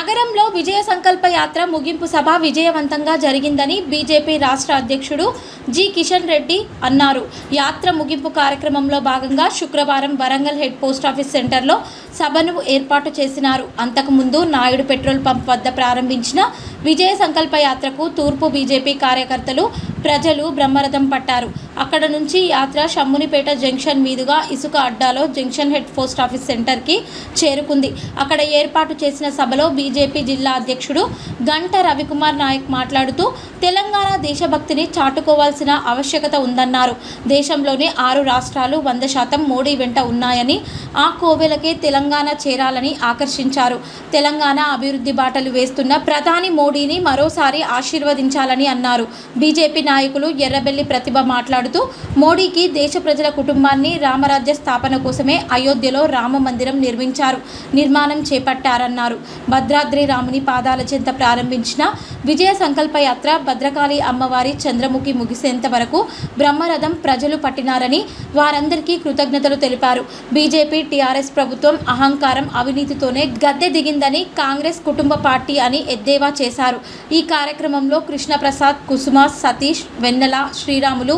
నగరంలో విజయ సంకల్ప యాత్ర ముగింపు సభ విజయవంతంగా జరిగిందని బీజేపీ రాష్ట్ర అధ్యక్షుడు జి కిషన్ రెడ్డి అన్నారు. యాత్ర ముగింపు కార్యక్రమంలో భాగంగా శుక్రవారం వరంగల్ హెడ్ పోస్ట్ ఆఫీస్ సెంటర్లో సభను ఏర్పాటు చేసినారు. అంతకుముందు నాయుడు పెట్రోల్ పంప్ వద్ద ప్రారంభించిన విజయ సంకల్ప యాత్రకు తూర్పు బీజేపీ కార్యకర్తలు ప్రజలు బ్రహ్మరథం పట్టారు. అక్కడ నుంచి యాత్ర షమ్మునిపేట జంక్షన్ మీదుగా ఇసుక అడ్డాలో జంక్షన్ హెడ్ పోస్ట్ ఆఫీస్ సెంటర్కి చేరుకుంది. అక్కడ ఏర్పాటు చేసిన సభలో బీజేపీ జిల్లా అధ్యక్షుడు గంట రవికుమార్ నాయక్ మాట్లాడుతూ తెలంగాణ దేశభక్తిని చాటుకోవాల్సిన ఆవశ్యకత ఉందన్నారు. దేశంలోని ఆరు రాష్ట్రాలు వంద శాతం మోడీ వెంట ఉన్నాయని ఆ కోవెలకే తెలంగాణ చేరాలని ఆకర్షించారు. తెలంగాణ అభివృద్ధి బాటలు వేస్తున్న ప్రధాని మోడీని మరోసారి ఆశీర్వదించాలని అన్నారు. బీజేపీ నాయకులు ఎర్రబెల్లి ప్రతిభ మాట్లాడుతూ మోడీకి దేశ ప్రజల కుటుంబాన్ని రామరాజ్య స్థాపన కోసమే అయోధ్యలో రామ మందిరం నిర్మించారు. నిర్మాణం చేపట్టారన్నారు. భద్రాద్రి రాముని పాదాల చెంత ప్రారంభించిన విజయ సంకల్ప యాత్ర భద్రకాళి అమ్మవారి చంద్రముఖి ముగిసేంత వరకు బ్రహ్మరథం ప్రజలు పట్టినారని వారందరికీ కృతజ్ఞతలు తెలిపారు. బీజేపీ టీఆర్ఎస్ ప్రభుత్వం అహంకారం అవినీతితోనే గద్దె దిగిందని కాంగ్రెస్ కుటుంబ పార్టీ అని ఎద్దేవా చేశారు. ఈ కార్యక్రమంలో కృష్ణప్రసాద్ కుసుమ సతీష్ వెన్నెల శ్రీరాములు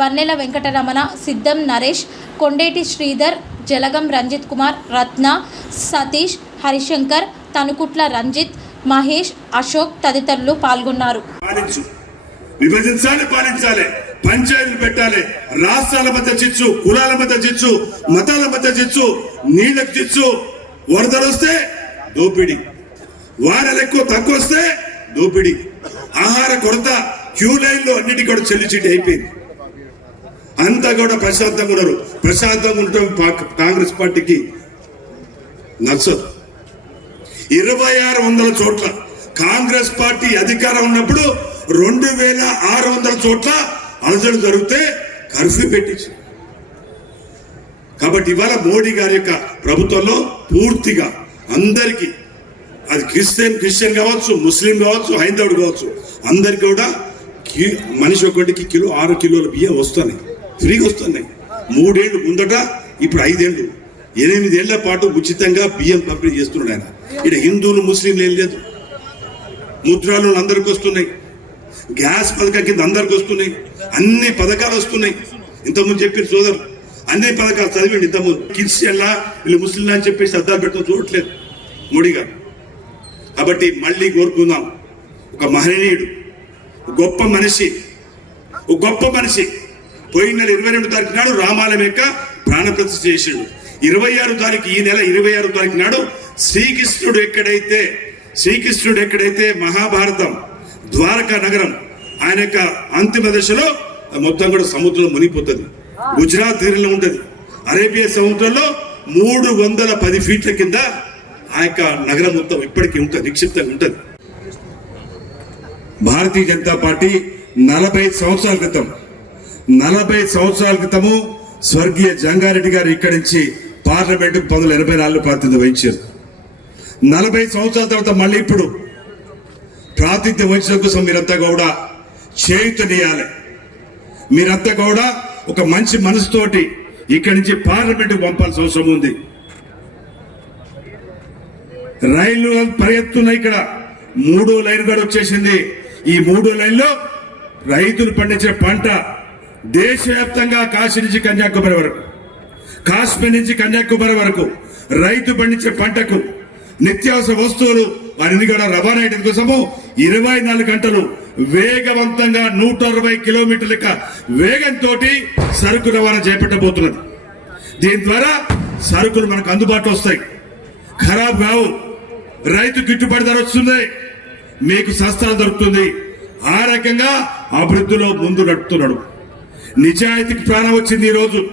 వన్నెల వెంకటరమణ సిద్ధం నరేష్ కొండేటి శ్రీధర్ జలగం రంజిత్ కుమార్ రత్న సతీష్ హరిశంకర్ తనుకుట్ల రంజిత్ మహేష్ అశోక్ తదితరులు పాల్గొన్నారు. విభజించాలి పాలించాలి. పంచాయతీలు పెట్టాలి. రాష్ట్రాల మధ్య చిచ్చు కులాల మధ్య చిచ్చు మతాల మధ్య చిచ్చు నీళ్ళకు చిచ్చు వరదలు వస్తే దోపిడి. వానలు ఎక్కువ తక్కువ వస్తే దోపిడి. ఆహార కొరత క్యూ లైన్లో అన్నిటి కూడా చెల్లి చీటి అయిపోయింది. అంతా కూడా ప్రశాంతంగా ఉన్నారు. ప్రశాంతంగా ఉండటం పా- కాంగ్రెస్ పార్టీకి నచ్చదు. ఇరవై ఆరు వందల చోట్ల కాంగ్రెస్ పార్టీ అధికారం ఉన్నప్పుడు రెండు వేల ఆరు వందల చోట్ల అలజడి జరిగితే కర్ఫ్యూ పెట్టించి కాబట్టి ఇవాళ మోడీ గారి యొక్క ప్రభుత్వంలో పూర్తిగా అందరికీ అది క్రిస్టియన్ క్రిస్టియన్ కావచ్చు ముస్లిం కావచ్చు హైందవుడు కావచ్చు అందరికీ కూడా మనిషి ఒకటికి కిలో ఆరు కిలోల బియ్యం వస్తున్నాయి ఫ్రీగా వస్తున్నాయి మూడేళ్ళు ముందట ఇప్పుడు ఐదేళ్ళు. ఎనిమిదేళ్ళ పాటు ఉచితంగా బియ్యం పంపిణీ చేస్తున్నాడు ఆయన. ఇక్కడ హిందువులు ముస్లింలు ఏం లేదు. ముద్రాలు అందరికి వస్తున్నాయి. గ్యాస్ పథకం కింద అందరికి వస్తున్నాయి. అన్ని పథకాలు వస్తున్నాయి. ఇంతకుముందు చెప్పిన సోదరు అన్ని పథకాలు చదివండి ఇంతకుముందు. కిడ్స్ ఎలా? వీళ్ళు ముస్లింలు అని చెప్పేసి అద్దాలు పెట్టుకుని చూడట్లేదు. మోడీ గారు. కాబట్టి మళ్ళీ కోరుకుందాం. ఒక మహనీయుడు గొప్ప మనిషి. ఒక గొప్ప మనిషి. పోయిన నెల ఇరవై రెండు తారీఖు నాడు రామాలయం యొక్క ప్రాణప్రతిష్ఠ చేసాడు. ఇరవై ఆరు తారీఖు ఈ నెల ఇరవై ఆరు తారీఖు నాడు శ్రీకృష్ణుడు ఎక్కడైతే శ్రీకృష్ణుడు ఎక్కడైతే మహాభారతం ద్వారకా నగరం ఆయన యొక్క అంతిమ దశలో మొత్తం కూడా సముద్రంలో మునిగిపోతుంది. గుజరాత్ తీరంలో ఉంటుంది. అరేబియా సముద్రంలో మూడు వందల పది ఫీట్ల కింద ఆ యొక్క నగరం మొత్తం ఇప్పటికీ ఉంటుంది నిక్షిప్తంగా ఉంటుంది. భారతీయ జనతా పార్టీ నలభై సంవత్సరాల క్రితం నలభై సంవత్సరాల క్రితము స్వర్గీయ జంగారెడ్డి గారు ఇక్కడి నుంచి పార్లమెంటు పంతొమ్మిది ఎనభై నాలుగులో ప్రాతినిధ్యం వహించారు. నలభై సంవత్సరాల తర్వాత మళ్ళీ ఇప్పుడు ప్రాతినిధ్యం వహించడం కోసం మీరంతా కూడా చేయుతనియాలి మీరంతా కూడా ఒక మంచి మనసుతోటి ఇక్కడి నుంచి పార్లమెంటుకు పంపాల్సిన అవసరం ఉంది. రైళ్ళు పరిగెత్తున్నాయి ఇక్కడ మూడో లైన్ కూడా వచ్చేసింది. ఈ మూడో లైన్లో రైతులు పండించే పంట దేశవ్యాప్తంగా కాశీ నుంచి కన్యాకుమారి వరకు కాశ్మీర్ నుంచి కన్యాకుమారి వరకు రైతు పండించే పంటకు నిత్యావసర వస్తువులు వారిని కూడా రవాణా అయ్యేది కోసము ఇరవై నాలుగు గంటలు వేగవంతంగా నూట అరవై కిలోమీటర్ల వేగంతో సరుకు రవాణా చేపట్టబోతున్నది. దీని ద్వారా సరుకులు మనకు అందుబాటులో వస్తాయి. ఖరాబ్ కావు. రైతు గిట్టుబాటు ధర వస్తుంది. మీకు శస్త్రం దొరుకుతుంది. ఆ రకంగా అభివృద్ధిలో ముందు నడుపుతున్నాడు. నిజాయితీకి ప్రాణం వచ్చింది ఈరోజు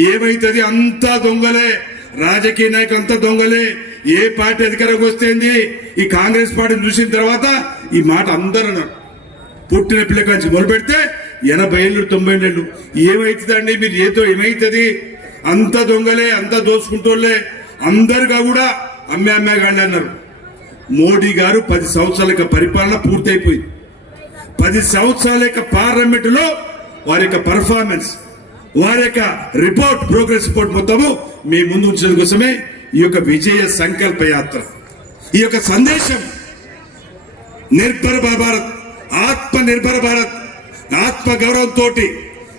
ఏమైతుంది అంతా దొంగలే. రాజకీయ నాయకులు అంతా దొంగలే. ఏ పార్టీ అధికారంకి వస్తేంది? ఈ కాంగ్రెస్ పార్టీని చూసిన తర్వాత ఈ మాట అందరూ అన్నారు. పుట్టిన పిల్లక నుంచి మొదలు పెడితే ఎనభై ఏళ్ళు తొంభై ఏళ్ళు ఏమైతుందండి? మీరు ఏదో ఏమైతుంది? అంత దొంగలే అంత దోసుకుంటోళ్ళే అందరుగా కూడా అమ్మే అమ్మే గాండి అన్నారు. మోడీ గారు పది సంవత్సరాల యొక్క పరిపాలన పూర్తయిపోయింది. పది సంవత్సరాల యొక్క పార్లమెంటులో వారి యొక్క పర్ఫార్మెన్స్ వారి యొక్క రిపోర్ట్ ప్రోగ్రెస్ రిపోర్ట్ మొత్తము మీ ముందు ఉంచడం కోసమే ఈ యొక్క విజయ సంకల్ప యాత్ర. ఈ యొక్క సందేశం నిర్భర భారత్ ఆత్మ నిర్భర భారత్ ఆత్మ గౌరవంతో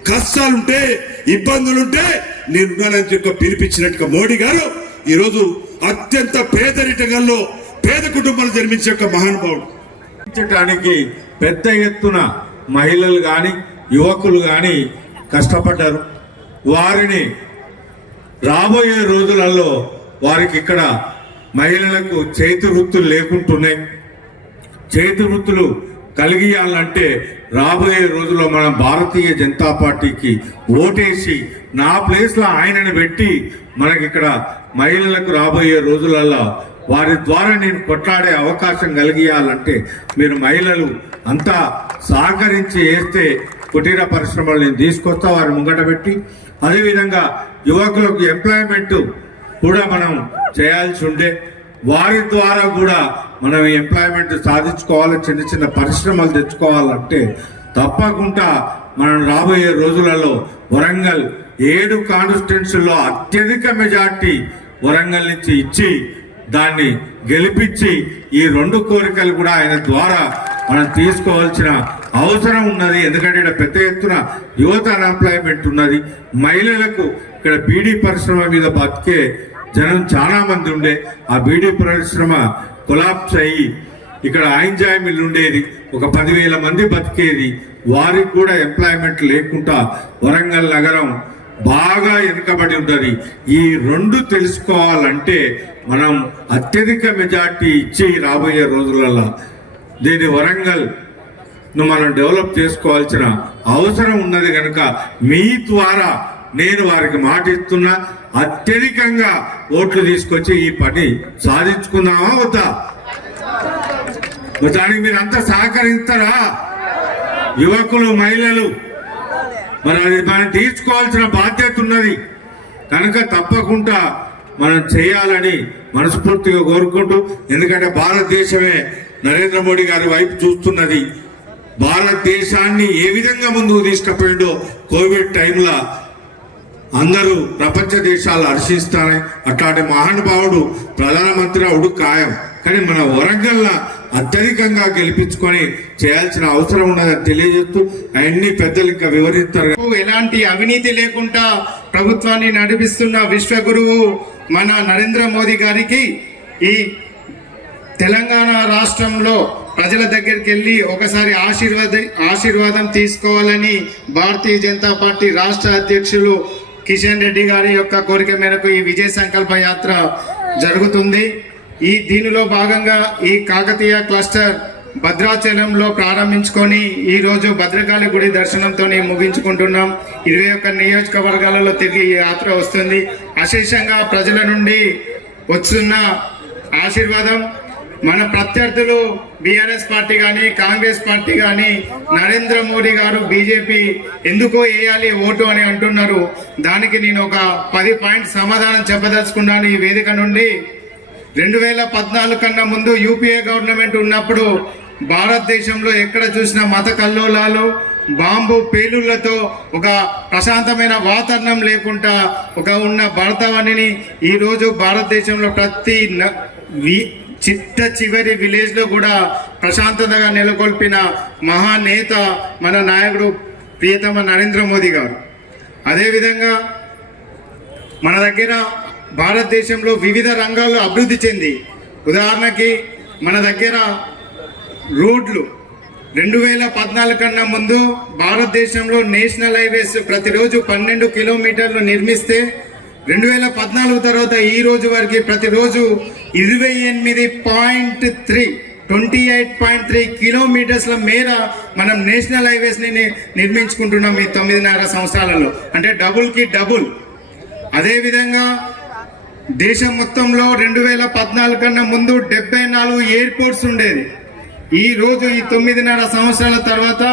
కష్టాలుంటే ఇబ్బందులుంటే నేనున్నానని చెప్పి పిలిపించినట్టుగా మోడీ గారు ఈరోజు అత్యంత పేదరికంలో పేద కుటుంబాలు జన్మించే ఒక మహానుభావుడు. పెంచడానికి పెద్ద ఎత్తున మహిళలు కానీ యువకులు కానీ కష్టపడ్డారు. వారిని రాబోయే రోజులలో వారికి ఇక్కడ మహిళలకు చేతి వృత్తులు లేకుంటున్నాయి. చేతి వృత్తులు కలిగియాలంటే రాబోయే రోజుల్లో మన భారతీయ జనతా పార్టీకి ఓటేసి నా ప్లేస్లో ఆయనను పెట్టి మనకి ఇక్కడ మహిళలకు రాబోయే రోజులలో వారి ద్వారా నేను కొట్లాడే అవకాశం కలిగియాలంటే మీరు మహిళలు అంతా సహకరించి వేస్తే కుటీర పరిశ్రమలు నేను తీసుకొస్తా వారి ముంగట పెట్టి. అదేవిధంగా యువకులకు ఎంప్లాయ్మెంట్ కూడా మనం చేయాల్సి ఉండే. వారి ద్వారా కూడా మనం ఎంప్లాయ్మెంట్ సాధించుకోవాలి చిన్న చిన్న పరిశ్రమలు తెచ్చుకోవాలంటే తప్పకుండా మనం రాబోయే రోజులలో వరంగల్ ఏడు కాన్స్టిట్యున్సీల్లో అత్యధిక మెజార్టీ వరంగల్ నుంచి ఇచ్చి దాన్ని గెలిపించి ఈ రెండు కోరికలు కూడా ఆయన ద్వారా మనం తీసుకోవాల్సిన అవసరం ఉన్నది. ఎందుకంటే ఇక్కడ పెద్ద ఎత్తున యువత అన్ఎంప్లాయ్మెంట్ ఉన్నది. మహిళలకు ఇక్కడ బీడీ పరిశ్రమ మీద బతికే జనం చాలా మంది ఉండే. ఆ బీడీ పరిశ్రమ కొలాప్స్ అయ్యి ఇక్కడ ఆయింజాయ్ మిల్లు ఉండేది. ఒక పదివేల మంది బతికేది. వారికి కూడా ఎంప్లాయ్మెంట్ లేకుండా వరంగల్ నగరం బాగా వెనుకబడి ఉన్నది. ఈ రెండు తెలుసుకోవాలంటే మనం అత్యధిక మెజార్టీ ఇచ్చి రాబోయే రోజులలో దీని వరంగల్ను మనం డెవలప్ చేసుకోవాల్సిన అవసరం ఉన్నది కనుక మీ ద్వారా నేను వారికి మాట ఇస్తున్నా అత్యధికంగా ఓట్లు తీసుకొచ్చి ఈ పని సాధించుకుందామా వద్దా? దానికి మీరు అంతా సహకరిస్తారా? యువకులు మహిళలు మరి అది మనం తీర్చుకోవాల్సిన బాధ్యత ఉన్నది. కనుక తప్పకుండా మనం చేయాలని మనస్ఫూర్తిగా కోరుకుంటూ ఎందుకంటే భారతదేశమే నరేంద్ర మోడీ గారి వైపు చూస్తున్నది. భారతదేశాన్ని ఏ విధంగా ముందుకు తీసుకుపోయిండో కోవిడ్ టైంలో అందరూ ప్రపంచ దేశాలు హర్షిస్తానే అట్లాంటి మహానుభావుడు ప్రధానమంత్రి అవుడు ఖాయం. కానీ మన వరంగల్లా అత్యధికంగా గెలిపించుకొని చేయాల్సిన అవసరం ఉన్నదని తెలియజేస్తూ అన్ని పెద్దలు ఇంకా వివరిస్తారు. ఎలాంటి అవినీతి లేకుండా ప్రభుత్వాన్ని నడిపిస్తున్న విశ్వగురువు మన నరేంద్ర మోదీ గారికి ఈ తెలంగాణ రాష్ట్రంలో ప్రజల దగ్గరికి వెళ్ళి ఒకసారి ఆశీర్వాద ఆశీర్వాదం తీసుకోవాలని భారతీయ జనతా పార్టీ రాష్ట్ర అధ్యక్షులు కిషన్ రెడ్డి గారి యొక్క కోరిక మేరకు ఈ విజయ సంకల్ప యాత్ర జరుగుతుంది. ఈ దీనిలో భాగంగా ఈ కాకతీయ క్లస్టర్ భద్రాచలంలో ప్రారంభించుకొని ఈ రోజు భద్రకాళి గుడి దర్శనంతో ముగించుకుంటున్నాం. ఇరవై ఒక్క నియోజకవర్గాలలో తిరిగి ఈ యాత్ర వస్తుంది. అశేషంగా ప్రజల నుండి వస్తున్న ఆశీర్వాదం మన ప్రత్యర్థులు బీఆర్ఎస్ పార్టీ కానీ కాంగ్రెస్ పార్టీ కానీ నరేంద్ర మోడీ గారు బీజేపీ ఎందుకో వేయాలి ఓటు అని అంటున్నారు. దానికి నేను ఒక పది పాయింట్ సమాధానం చెప్పదలుచుకున్నాను ఈ వేదిక నుండి. రెండు వేల పద్నాలుగు కన్నా ముందు యూపీఏ గవర్నమెంట్ ఉన్నప్పుడు భారతదేశంలో ఎక్కడ చూసినా మత కల్లోలాలు బాంబు పేలుళ్ళతో ఒక ప్రశాంతమైన వాతావరణం లేకుండా ఒక ఉన్న భారతవాణిని ఈరోజు భారతదేశంలో ప్రతి న- చిట్ట చివరి విలేజ్లో కూడా ప్రశాంతతగా నెలకొల్పిన మహానేత మన నాయకుడు ప్రియతమ నరేంద్ర మోదీ గారు. అదేవిధంగా మన దగ్గర భారతదేశంలో వివిధ రంగాల్లో అభివృద్ధి చెంది. ఉదాహరణకి మన దగ్గర రోడ్లు రెండు వేల పద్నాలుగు కన్నా ముందు భారతదేశంలో నేషనల్ హైవేస్ ప్రతిరోజు పన్నెండు కిలోమీటర్లు నిర్మిస్తే రెండు వేల పద్నాలుగు తర్వాత ఈ రోజు వరకు ప్రతిరోజు ఇరవై ఎనిమిది point three twenty eight point three కిలోమీటర్స్ల మేర మనం నేషనల్ హైవేస్ని నిర్మించుకుంటున్నాం ఈ తొమ్మిదిన్నర సంవత్సరాలలో. అంటే డబుల్కి డబుల్. అదేవిధంగా దేశం మొత్తంలో రెండు వేల పద్నాలుగు కన్నా ముందు డెబ్బై నాలుగు ఎయిర్పోర్ట్స్ ఉండేది. ఈ రోజు ఈ తొమ్మిదిన్నర సంవత్సరాల తర్వాత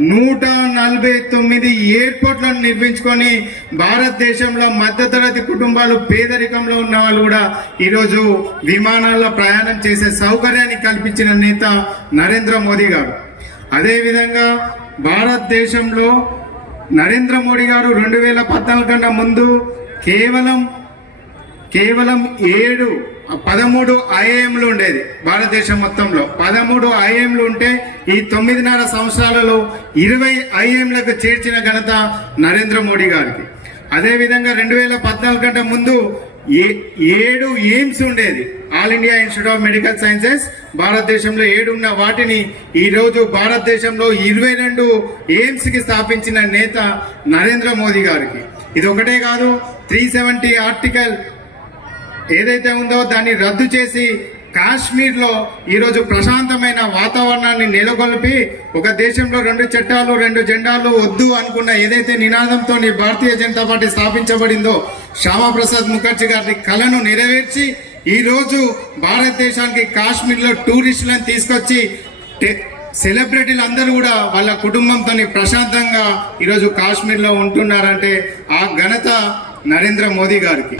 నూట నలభై తొమ్మిది ఎయిర్పోర్ట్లను నిర్మించుకొని భారతదేశంలో మధ్యతరగతి కుటుంబాలు పేదరికంలో ఉన్న వాళ్ళు కూడా ఈరోజు విమానాల్లో ప్రయాణం చేసే సౌకర్యాన్ని కల్పించిన నేత నరేంద్ర మోదీ గారు. అదేవిధంగా భారతదేశంలో నరేంద్ర మోడీ గారు రెండు వేల పద్నాలుగు కన్నా ముందు కేవలం కేవలం ఏడు పదమూడు ఐఏఎంలు ఉండేది భారతదేశం మొత్తంలో. పదమూడు ఐఏఎంలు ఉంటే ఈ తొమ్మిదిన్నర సంవత్సరాలలో ఇరవై ఐఏఎంలకు చేర్చిన ఘనత నరేంద్ర మోడీ గారికి. అదేవిధంగా రెండు వేల పద్నాలుగు కంటే ముందు ఏ ఏడు ఎయిమ్స్ ఉండేది. All India institute of medical sciences భారతదేశంలో ఏడు ఉన్న వాటిని ఈరోజు భారతదేశంలో ఇరవై రెండు ఎయిమ్స్కి స్థాపించిన నేత నరేంద్ర మోదీ గారికి. ఇది ఒకటే కాదు త్రీ సెవెంటీ ఆర్టికల్ ఏదైతే ఉందో దాన్ని రద్దు చేసి కాశ్మీర్లో ఈరోజు ప్రశాంతమైన వాతావరణాన్ని నెలకొల్పి ఒక దేశంలో రెండు చట్టాలు రెండు జెండాలు వద్దు అనుకున్న ఏదైతే నినాదంతో భారతీయ జనతా పార్టీ స్థాపించబడిందో శ్యామాప్రసాద్ ముఖర్జీ గారి కళను నెరవేర్చి ఈరోజు భారతదేశానికి కాశ్మీర్లో టూరిస్టులను తీసుకొచ్చి సెలబ్రిటీలు అందరూ కూడా వాళ్ళ కుటుంబంతో ప్రశాంతంగా ఈరోజు కాశ్మీర్లో ఉంటున్నారంటే ఆ ఘనత నరేంద్ర మోదీ గారికి.